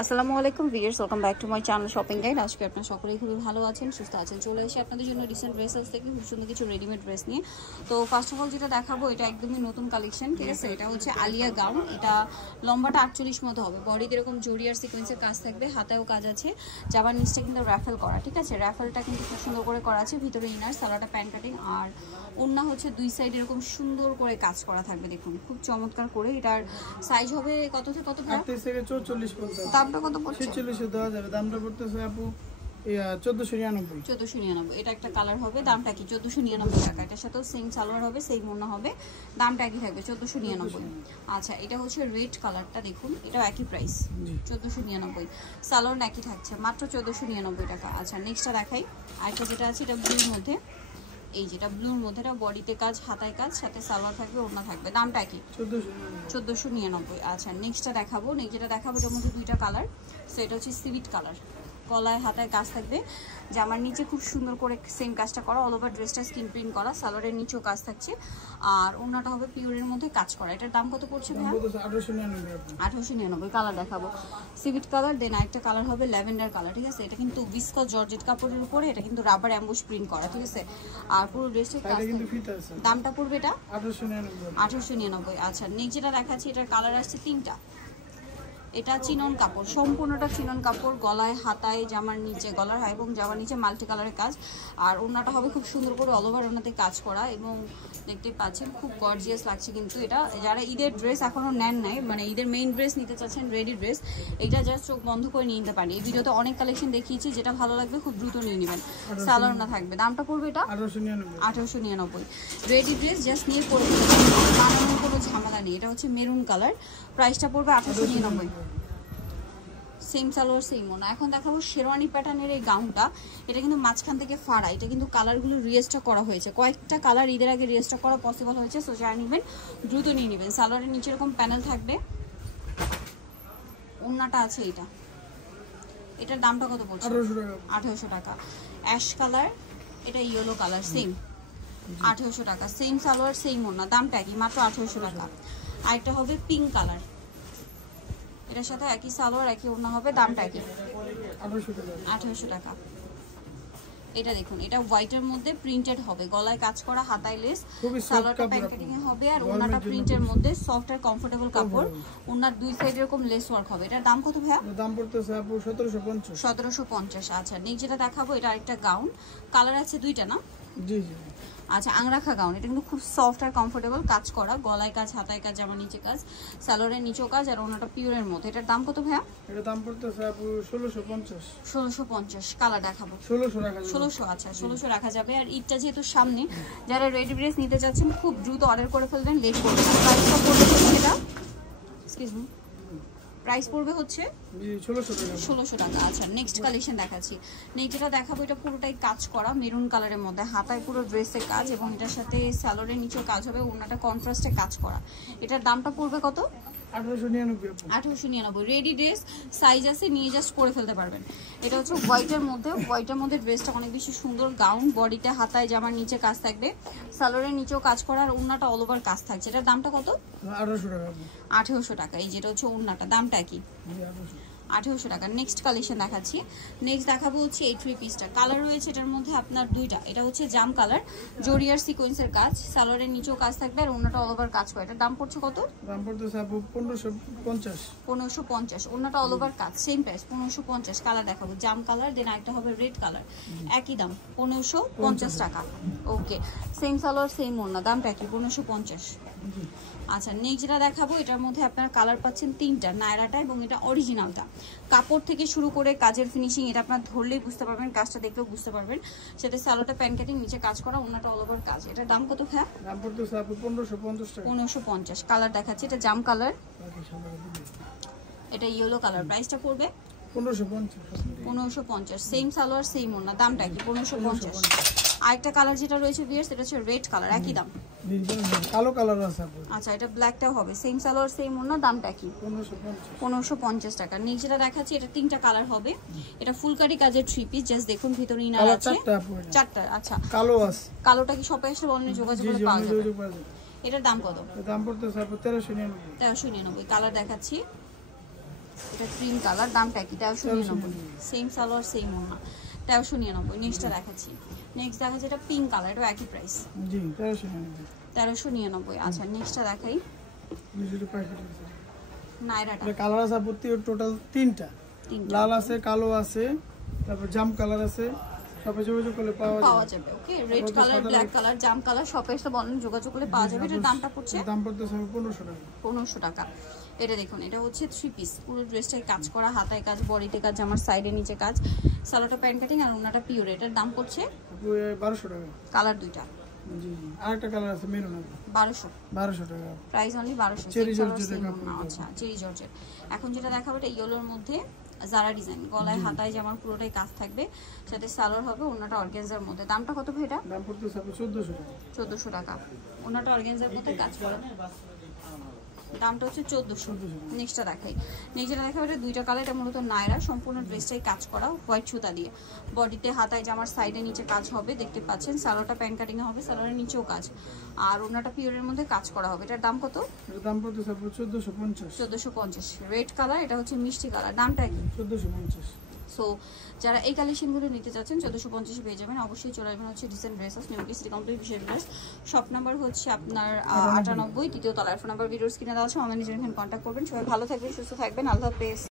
আসসালামু আলাইকুম viewers, welcome back to my channel shopping guide. আজকে আপনারা সকলেই খুবই ভালো আছেন, সুস্থ আছেন। চলে এসে আপনাদের জন্য রিসেন্ট ড্রেসেস থেকে খুব সুন্দর কিছু রেডিমেড ড্রেস নিয়ে। তো ফার্স্ট অফ অল যেটা দেখাবো, এটা একদমই নতুন কালেকশন, ঠিক আছে। এটা হচ্ছে আলিয়া গাউন। এটা লম্বাটা 48 মতো হবে, বডিতে এরকম জরি আর সিকোয়েন্সের কাজ থাকবে, হাতেও কাজ আছে। জামার নিচটা কিন্তু র্যাফেল করা, ঠিক আছে। র্যাফেলটা কিন্তু খুব সুন্দর করে করা আছে, ভিতরে ইনার সালোয়ারটা প্যান্ট কাটিং, আর ওড়না হচ্ছে দুই সাইড এরকম সুন্দর করে কাজ করা থাকবে। দেখুন খুব চমৎকার করে। এটার সাইজ হবে কত থেকে কত? 38 থেকে 44 পর্যন্ত। দামটা কত পড়ছে? 46 দেওয়া যাবে। দামটা পড়তেছে আপু 1499। 1499। এটা একটা কালার হবে, দামটা কি? 1499 টাকা। এটার সাথেও সেম সালোয়ার হবে, সেম ওড়না হবে, দামটা একই থাকবে 1499। আচ্ছা, এটা হচ্ছে রেড কালারটা, দেখুন এটাও একই প্রাইস 1499। সালোয়ার একই থাকছে, মাত্র 1499 টাকা। আচ্ছা, নেক্সটটা দেখাই। আরেকটা যেটা আছে, এটা ব্লুর মধ্যে। এই যেটা ব্লুর মধ্যে, এটা বডিতে কাজ, হাতায় কাজ, সাথে সালোয়ার থাকবে, ওড়না থাকবে, দামটা কি? 1499। আচ্ছা, নেক্সটটা দেখাবো। যেটা দেখাবো এটার মধ্যে দুইটা কালার। সো এটা হচ্ছে সিভিট কালার, গলায় হাতায় কাজ থাকবে, জামার নিচে খুব সুন্দর করে সেম কাজটা করা, অল ওভার ড্রেসটা স্ক্রিন প্রিন্ট করা, সালোয়ারের নিচেও কাজ থাকছে, আর ওড়নাটা হবে পিওরের মধ্যে কাজ করা। এটার দাম কত পড়ছে ভাই? 1899। কালার দেখাবো সিভিট কালার, দেন আরেকটা কালার হবে ল্যাভেন্ডার কালার, ঠিক আছে। এটা কিন্তু ভিসকস জর্জেট কাপড়ের উপরে, এটা কিন্তু রাবার অ্যাম্বুশ প্রিন্ট করা, ঠিক আছে। আর পুরো ড্রেসের কাজ দামটা পড়বে এটা 1899। আচ্ছা, নেক্সট যেটা দেখাচ্ছি, এটার কালার আসছে তিনটা। এটা চিনন কাপড়, সম্পূর্ণটা চিনন কাপড়, গলায় হাতায় জামার নিচে, গলার এবং জামার নিচে মাল্টি কালারের কাজ, আর ওড়নাটা হবে খুব সুন্দর করে অল ওভার ওড়নাতে কাজ করা, এবং দেখতে পাচ্ছেন খুব গর্জিয়াস লাগছে। কিন্তু এটা যারা ঈদের ড্রেস এখনো নেন নাই, মানে ঈদের মেইন ড্রেস নিতে চাচ্ছেন, রেডি ড্রেস, এটা জাস্ট চোখ বন্ধ করে নিয়ে নিতে পারেন। এই ভিডিওতে অনেক কালেকশন দেখিয়েছি, যেটা ভালো লাগবে খুব দ্রুত নিয়ে নেবেন। সালোয়ার না থাকবে, দামটা পড়বে এটা 1899। রেডি ড্রেস জাস্ট নিয়ে পরে বানানোর কোনো ঝামেলা নেই। এটা হচ্ছে মেরুন কালার, প্রাইসটা পড়বে 1899। সেম সালোয়ার সেম ওনা। এখন দেখাবো শেরওয়ানি প্যাটার্নের এই গাউনটা। এটা কিন্তু মাঝখান থেকে ফাড়া, এটা কিন্তু কালারগুলো রিস্টক করা হয়েছে, কয়েকটা কালার ঈদের আগে রিস্টক করা পসিবল হয়েছে। সো যারা নেবেন দ্রুত নিয়ে নেবেন। সালোয়ারের নিচে এরকম প্যানেল থাকবে, ওন্নাটা আছে এটা। এটার দামটা কত পড়ছে? 1800 টাকা। অ্যাশ কালার, এটা ইয়েলো কালার, সেম 1800 টাকা। সেম সালোয়ার সেম ওন্না, দামটা একই, মাত্র 1800 টাকা। আরেকটা হবে পিঙ্ক কালার, এটার সাথে একই সালোয়ার একই ওড়না হবে, দামটা একই 1800 টাকা। এটা দেখুন, এটা হোয়াইটের মধ্যে প্রিন্টেড হবে, গলায় কাজ করা, হাতায় লেস, সালোয়ারটা প্যাকেটিং এ হবে, আর ওড়নাটা প্রিন্টের মধ্যে সফট আর কমফোর্টেবল কাপড়, ওড়নার দুই সাইডে এরকম লেস ওয়ার্ক হবে। এটার দাম কত ভাইয়া? দাম পড়তেছে আপু 1750। 1750। আচ্ছা, নেক্সট যেটা দেখাবো, এটা আরেকটা গাউন, কালার আছে দুইটা না? জি জি। আচ্ছা, আংরাখা গাউন। এটা কিন্তু খুব সফট আর কমফোর্টেবল, কাজ করা, গলায় কাজ, হাতায় কাজ, জামার নিচে কাজ, সালোয়ারের নিচেও কাজ, আর ওনাটা পিওরের মধ্যে। এটার দাম কত ভাইয়া? এটার দাম পড়তেছে আপু 1650। 1650। কালার দেখাবো 1600 রাখা যাবে। 1600। আচ্ছা, 1600 রাখা যাবে। আর ঈদটা যেহেতু সামনে, যারা রেডি ড্রেস নিতে চাচ্ছেন খুব দ্রুত অর্ডার করে ফেলবেন, লেট করবেন। প্রাইসটা পড়বে হচ্ছে, এটা এক্সকিউজ মি, প্রাইস পড়বে হচ্ছে 1600 টাকা। আচ্ছা, নেক্সট কালেকশন দেখাচ্ছি। নেক্সট যেটা দেখাবো, এটা পুরোটাই কাজ করা মেরুন কালারের মধ্যে, হাতায় পুরো ড্রেসের কাজ, এবং এটার সাথে সালোয়ারের নিচেও কাজ হবে, ওড়নাটা কন্ট্রাস্টে কাজ করা। এটার দামটা পড়বে কত? 1899। রেডি ড্রেস, সাইজ আছে, নিয়ে জাস্ট করে ফেলতে পারবেন। এটা হচ্ছে হোয়াইটের মধ্যে, হোয়াইটের মধ্যে ড্রেসটা অনেক বেশি সুন্দর। গাউন, বডিতে হাতায় জামার নিচে কাজ থাকবে, সালোয়ারের নিচেও কাজ করা, আর ওড়নাটা অল ওভার কাজ থাকছে। এটার দামটা কত? 1800 টাকা। এই যেটা হচ্ছে ওড়নাটা, দামটা কি? 1800 টাকা। নেক্সট কালেকশন দেখাচ্ছি। নেক্সট দেখাবো হচ্ছে এই থ্রি পিসটা। কালার রয়েছে এটার মধ্যে আপনার দুইটা। এটা হচ্ছে জাম কালার, জরিয়ার সিকোয়েন্সের কাজ, সালোয়ারের নিচেও কাজ থাকবে, আর ওড়নাটা অল ওভার কাজ করে। এটার দাম পড়ছে কত? দাম পড়তেছে আপু 1550। 1550। ওড়নাটা অল ওভার কাজ, সেম প্রাইস 1550। কালার দেখাবো জাম কালার, দেন একটা হবে রেড কালার, একই দাম 1550 টাকা। ওকে, সেম সালোয়ার সেম ওড়না, দামটা কি? 1550। আচ্ছা, নেক্সট যেটা দেখাবো, এটার মধ্যে আপনারা কালার পাচ্ছেন তিনটা, নায়রাটা এবং এটা অরিজিনালটা। কাপড় থেকে শুরু করে কাজের ফিনিশিং, এটা আপনার ধরলেই বুঝতে পারবেন, কাজটা দেখলেও বুঝতে পারবেন। সেটা সালোয়ারটা প্যান্ট কাটিং, নিচে কাজ করা, ওড়নাটা অল ওভার কাজ। এটার দাম কত ভাইয়া? দাম পড়তেছে আপু 1550 টাকা। 1550। কালার দেখাচ্ছি, এটা জাম কালার, এটা ইয়েলো কালার, প্রাইসটা পড়বে 1550। সেম সালোয়ার সেম ওড়না, দামটা কি? 1550। আরেকটা কালার যেটা রয়েছে ভিউয়ার্স, এটা হচ্ছে রেড কালার, একই দাম। কালো কালার আছে আপু। আচ্ছা, এটা ব্ল্যাকটাও হবে, সেম সালোয়ার সেম ওড়না, দামটা কি? 1550 টাকা। নেক্সট যেটা দেখাচ্ছি, এটা তিনটা কালার হবে। এটা ফুলকারি কাজের থ্রি পিস, জাস্ট দেখুন ভিতরে ইনার আছে চারটা। আচ্ছা, কালো আছে, কালোটা কি শপে এসে অনলাইনে যোগাযোগ করে পাওয়া যাবে? এটার দাম কত? দাম পড়তেছে আপু 1399। 1399। কালার দেখাচ্ছি, এটা ক্রিম কালার, দামটা কি 1399, সেম সালোয়ার সেম ওড়না, 1399। নেক্সটটা দেখাচ্ছি, নেক্সট দেখা যেটা পিঙ্ক কালার, এটা একই প্রাইস জি 1399। 1399। আচ্ছা নেক্সটটা দেখাই, নিজের প্যাকেট আছে নাইরাটা এটা কালার আছে আপু টোটাল 3টা, তিনটা লাল আছে, কালো আছে, তারপর জাম কালার আছে, সবে যোগাযোগ করলে পাওয়া পাওয়া যাবে। যাবে। ওকে, রেড কালার, ব্ল্যাক কালার, জাম কালার, শপে এসে বলেন, যোগাযোগ করলে পাওয়া যাবে। এটার দামটা পড়ছে দাম পড়তেছে 1500 টাকা। 1500 টাকা। এটা দেখুন, এটা হচ্ছে 3 পিস, পুরো ড্রেসটাই কাজ করা, হাতায় কাজ, বডিতে কাজ, জামার সাইডে নিচে কাজ, সালোয়ারটা প্যান্ট কাটিং আর ওনাটা পিওর। এটার দাম পড়ছে আপু 1200 টাকা। কালার দুইটা, জি জি আরেকটা কালার আছে মেরুন আছে 1200 টাকা। Price only 1200। চেরি জর্জেটের আচ্ছা চেরি জর্জেট। এখন যেটা দেখাবো এটা ইয়েলোর মধ্যে জারা ডিজাইন, গলায় হাতায় জামার পুরোটাই কাজ থাকবে, সাথে সালোয়ার হবে, ওনাটা অর্গানজার মধ্যে। দামটা কত ভাই এটা? দাম পড়তেছে আপু 1400 টাকা। 1400 টাকা। ওনাটা অর্গানজার মধ্যে কাজ করে, দামটা হচ্ছে 1400। নেক্সটটা দেখাই, নেক্সটটা দেখাবো এটা দুইটা কালার, এটা মূলত নায়রা, সম্পূর্ণ ড্রেসটাই কাজ করা হোয়াইট সুতা দিয়ে, বডিতে হাতায় জামার সাইডে নিচে কাজ হবে, দেখতে পাচ্ছেন। সালোয়ারটা প্যান্ট কাটিং হবে, সালোয়ারের নিচেও কাজ, আর ওনাটা পিওরের মধ্যে কাজ করা হবে। এটার দাম কত? এর দাম পড়তেছে আপু 1450। 1450। রেড কালার, এটা হচ্ছে মিষ্টি কালার, দামটা কি? 1450। সো যারা এই কালেকশনগুলো নিতে চাচ্ছেন 1450 পেয়ে যাবেন। অবশ্যই চলে আসবেন হচ্ছে decent dresses, new city complete বিশেষ ড্রেস। শপ নাম্বার হচ্ছে আপনার 98, তৃতীয় তলার। ফোন নাম্বার ভিডিওস কিনে দেওয়া আছে, অনলাইনে জন্য কন্ট্যাক্ট করবেন। সবাই ভালো থাকবেন, সুস্থ থাকবেন, আল্লাহ হাফেজ।